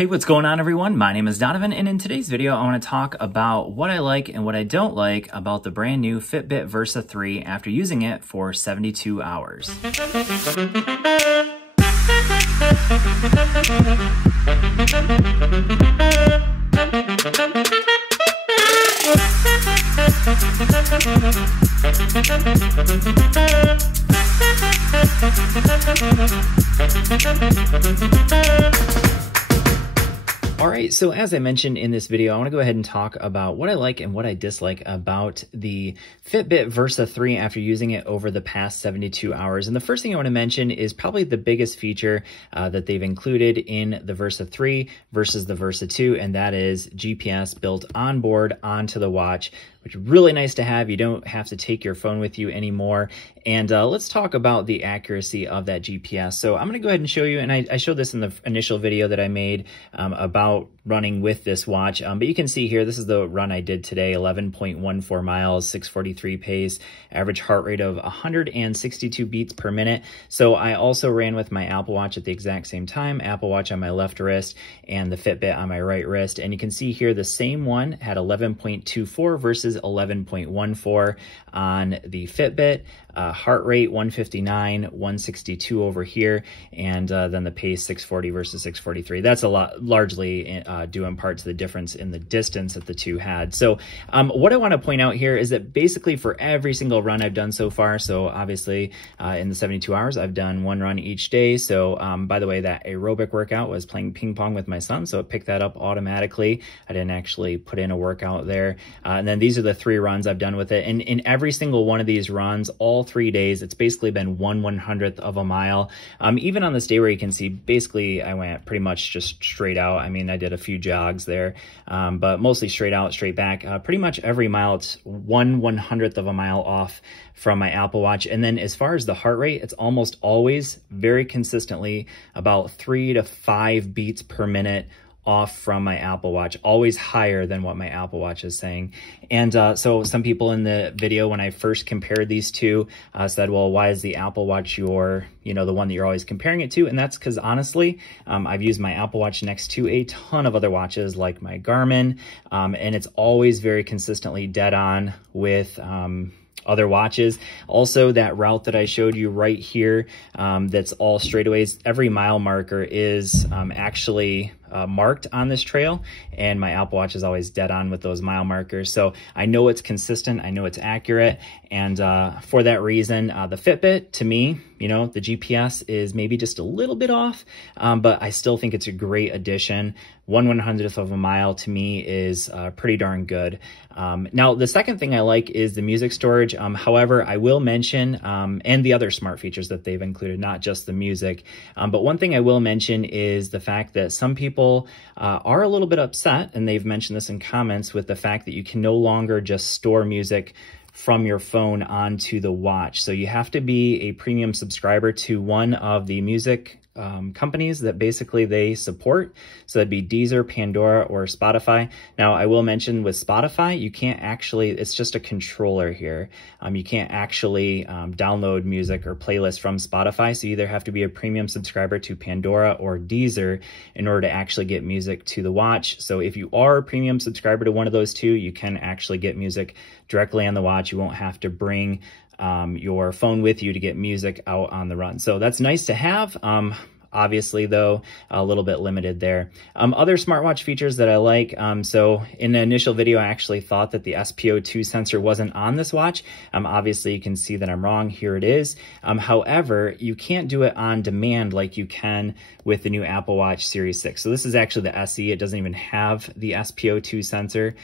Hey, what's going on everyone? My name is Donovan, and in today's video I want to talk about what I like and what I don't like about the brand new Fitbit Versa 3 after using it for 72 hours. Alright, so as I mentioned in this video, I want to go ahead and talk about what I like and what I dislike about the Fitbit Versa 3 after using it over the past 72 hours. And the first thing I want to mention is probably the biggest feature that they've included in the Versa 3 versus the Versa 2, and that is GPS built on board onto the watch, which is really nice to have. You don't have to take your phone with you anymore. And let's talk about the accuracy of that GPS. So I'm going to go ahead and show you, and I showed this in the initial video that I made about running with this watch. But you can see here, this is the run I did today, 11.14 miles, 643 pace, average heart rate of 162 beats per minute. So I also ran with my Apple Watch at the exact same time, Apple Watch on my left wrist and the Fitbit on my right wrist. And you can see here, the same one had 11.24 versus 11.14 on the Fitbit. Heart rate 159, 162 over here, and then the pace 640 versus 643. That's a lot, largely due in part to the difference in the distance that the two had. So what I want to point out here is that basically for every single run I've done so far, so obviously in the 72 hours I've done one run each day. So by the way, that aerobic workout was playing ping pong with my son, so it picked that up automatically. I didn't actually put in a workout there. And then these are the 3 runs I've done with it, and in every single one of these runs, all 3 days, it's basically been 1/100th of a mile. Even on this day where you can see, basically I went pretty much just straight out. I mean, I did a few jogs there, but mostly straight out, straight back. Pretty much every mile, it's 1/100th of a mile off from my Apple Watch. And then as far as the heart rate, it's almost always very consistently about 3 to 5 beats per minute off from my Apple Watch, always higher than what my Apple Watch is saying. And so some people in the video, when I first compared these two, said, well, why is the Apple Watch the one that you're always comparing it to? And that's because honestly, I've used my Apple Watch next to a ton of other watches like my Garmin, and it's always very consistently dead on with other watches. Also, that route that I showed you right here, that's all straightaways, every mile marker is actually marked on this trail, and my Apple Watch is always dead on with those mile markers. So I know it's consistent, I know it's accurate, and for that reason, the Fitbit, to me, the GPS is maybe just a little bit off, but I still think it's a great addition. 1/100th of a mile to me is pretty darn good. Now, the second thing I like is the music storage. However, I will mention, and the other smart features that they've included, not just the music, but one thing I will mention is the fact that some people are a little bit upset, and they've mentioned this in comments, with the fact that you can no longer just store music from your phone onto the watch. So you have to be a premium subscriber to one of the music companies that basically they support. So that'd be Deezer, Pandora, or Spotify. Now, I will mention with Spotify, you can't actually, it's just a controller here. You can't actually download music or playlists from Spotify. So you either have to be a premium subscriber to Pandora or Deezer in order to actually get music to the watch. So if you are a premium subscriber to one of those two, you can actually get music directly on the watch. You won't have to bring your phone with you to get music out on the run. So that's nice to have. Obviously, though, a little bit limited there. Other smartwatch features that I like. So in the initial video, I actually thought that the Spo2 sensor wasn't on this watch. Obviously, you can see that I'm wrong. Here it is. However, you can't do it on demand like you can with the new Apple Watch Series 6. So this is actually the SE. It doesn't even have the Spo2 sensor.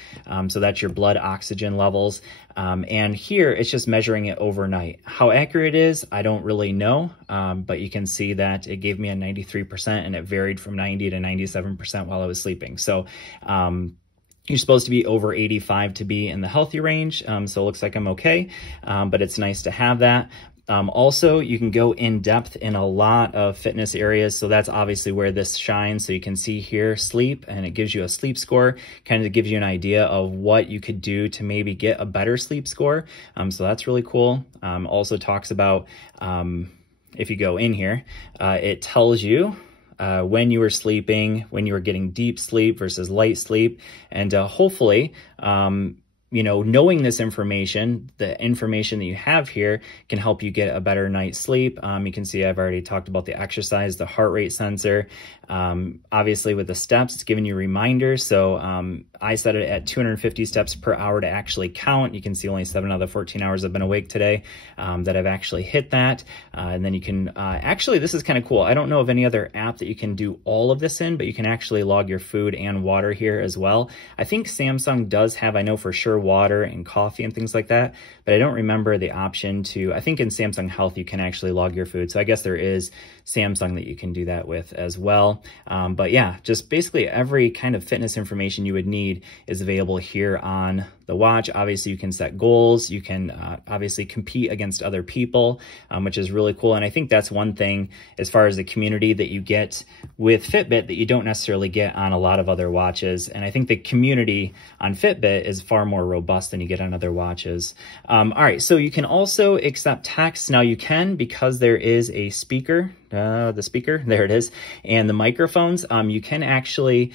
So that's your blood oxygen levels. And here, it's just measuring it overnight. How accurate it is, I don't really know, but you can see that it gave me a 93%, and it varied from 90 to 97% while I was sleeping. So you're supposed to be over 85 to be in the healthy range, so it looks like I'm okay, but it's nice to have that. Also, you can go in depth in a lot of fitness areas. So that's obviously where this shines. So you can see here, sleep, and it gives you a sleep score, kind of gives you an idea of what you could do to maybe get a better sleep score. So that's really cool. Also talks about, if you go in here, it tells you when you were sleeping, when you were getting deep sleep versus light sleep. And hopefully, you know, knowing this information, the information that you have here can help you get a better night's sleep. You can see I've already talked about the exercise, the heart rate sensor. Obviously with the steps, it's giving you reminders. So I set it at 250 steps per hour to actually count. You can see only 7 out of the 14 hours I've been awake today that I've actually hit that. And then you can, actually, this is kind of cool. I don't know of any other app that you can do all of this in, but you can actually log your food and water here as well. I think Samsung does have, I know for sure, water and coffee and things like that, but I don't remember the option to, I think in Samsung Health, you can actually log your food. So I guess there is Samsung that you can do that with as well. But yeah, just basically every kind of fitness information you would need is available here on the watch. Obviously, you can set goals. You can obviously compete against other people, which is really cool. And I think that's one thing as far as the community that you get with Fitbit that you don't necessarily get on a lot of other watches. And I think the community on Fitbit is far more robust than you get on other watches. All right, so you can also accept text. Now you can, because there is a speaker, the speaker, there it is, and the microphones, you can actually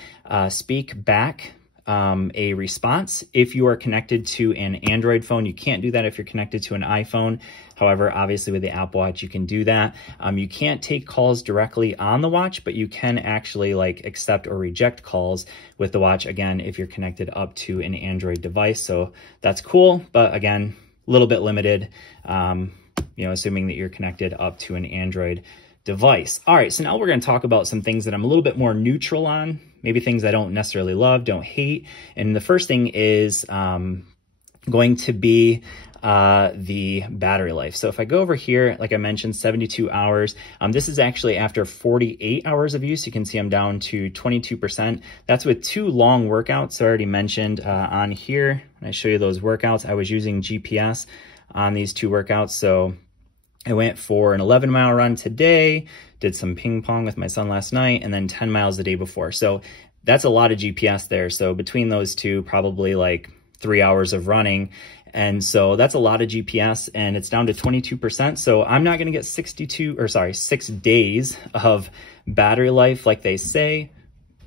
speak back a response if you are connected to an Android phone. You can't do that if you're connected to an iPhone. However, obviously with the Apple Watch, you can do that. You can't take calls directly on the watch, but you can actually like accept or reject calls with the watch, again, if you're connected up to an Android device. So that's cool, but again, a little bit limited, you know, assuming that you're connected up to an Android device. All right, so now we're going to talk about some things that I'm a little bit more neutral on, maybe things I don't necessarily love, don't hate. And the first thing is going to be the battery life. So if I go over here, like I mentioned, 72 hours, this is actually after 48 hours of use. You can see I'm down to 22%. That's with 2 long workouts. So I already mentioned on here, when I show you those workouts, I was using GPS on these 2 workouts. So I went for an 11-mile run today, did some ping pong with my son last night, and then 10 miles the day before. So that's a lot of GPS there. So between those 2, probably like 3 hours of running. And so that's a lot of GPS, and it's down to 22%. So I'm not going to get 6 days of battery life like they say,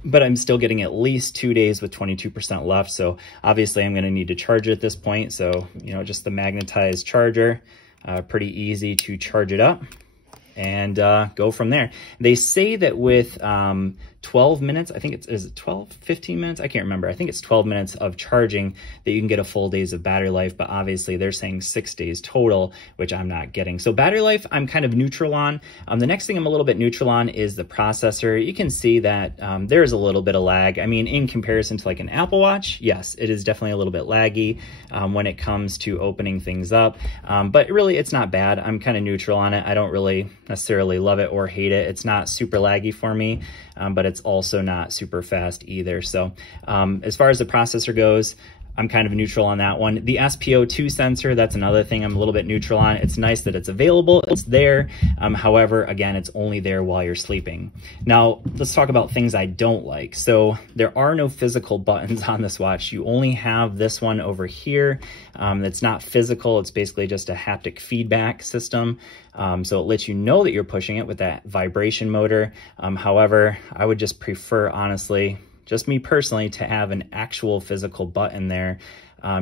but I'm still getting at least 2 days with 22% left. So obviously I'm going to need to charge it at this point. So, you know, just the magnetized charger. Pretty easy to charge it up and go from there. They say that with 12 minutes, I think is it 12, 15 minutes? I can't remember. I think it's 12 minutes of charging that you can get a full days of battery life, but obviously they're saying 6 days total, which I'm not getting. So battery life, I'm kind of neutral on. The next thing I'm a little bit neutral on is the processor. You can see that there's a little bit of lag. I mean, in comparison to like an Apple Watch, yes, it is definitely a little bit laggy when it comes to opening things up, but really it's not bad. I'm kind of neutral on it. I don't really necessarily love it or hate it. It's not super laggy for me, but it's also not super fast either. So as far as the processor goes, I'm kind of neutral on that one. The Spo2 sensor, that's another thing I'm a little bit neutral on. It's nice that it's available, it's there. However, again, it's only there while you're sleeping. Now, let's talk about things I don't like. So there are no physical buttons on this watch. You only have this one over here. That's not physical. It's basically just a haptic feedback system. So it lets you know that you're pushing it with that vibration motor. However, I would just prefer, honestly, just me personally, to have an actual physical button there,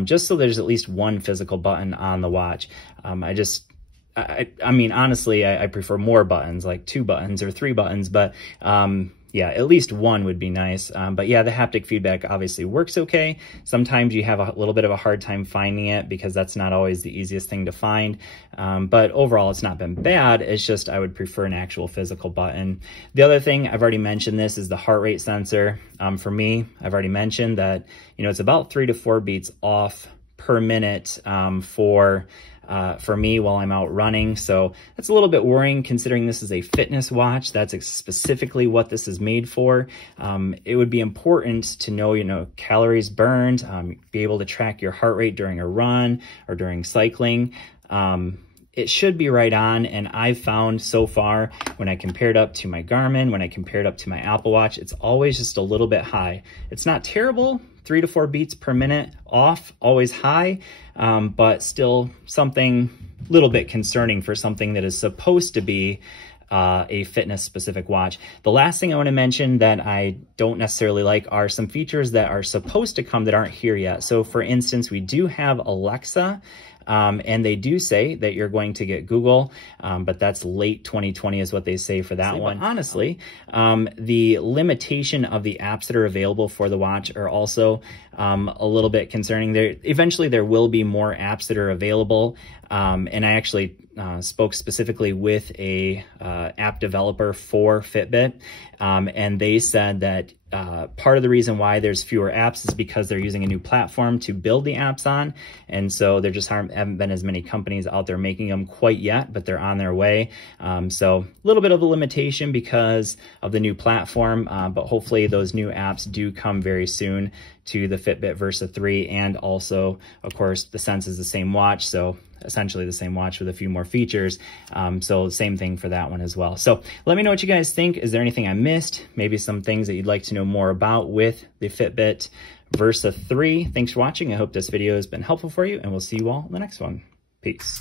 just so there's at least one physical button on the watch. I mean, honestly, I prefer more buttons, like 2 buttons or 3 buttons, but yeah, at least one would be nice. But yeah, the haptic feedback obviously works okay. Sometimes you have a little bit of a hard time finding it because that's not always the easiest thing to find. But overall, it's not been bad. It's just I would prefer an actual physical button. The other thing, I've already mentioned this, is the heart rate sensor. For me, I've already mentioned that, you know, it's about 3 to 4 beats off per minute for me while I'm out running. So that's a little bit worrying considering this is a fitness watch. That's specifically what this is made for. It would be important to know, you know, calories burned, be able to track your heart rate during a run or during cycling. It should be right on, and I've found so far when I compare it up to my Garmin, when I compare it up to my Apple Watch, it's always just a little bit high. It's not terrible, 3 to 4 beats per minute off, always high, but still something a little bit concerning for something that is supposed to be a fitness specific watch. The last thing I want to mention that I don't necessarily like are some features that are supposed to come that aren't here yet. So for instance, we do have Alexa, and they do say that you're going to get Google, but that's late 2020 is what they say for that one. But honestly, the limitation of the apps that are available for the watch are also a little bit concerning. Eventually there will be more apps that are available, and I actually spoke specifically with a app developer for Fitbit, and they said that part of the reason why there's fewer apps is because they're using a new platform to build the apps on, and so there just haven't been as many companies out there making them quite yet, but they're on their way. So a little bit of a limitation because of the new platform, but hopefully those new apps do come very soon to the Fitbit Versa 3, and also, of course, the Sense is the same watch, so essentially the same watch with a few more features. So same thing for that one as well. So let me know what you guys think. Is there anything I missed? Maybe some things that you'd like to know more about with the Fitbit Versa 3. Thanks for watching. I hope this video has been helpful for you, and we'll see you all in the next one. Peace.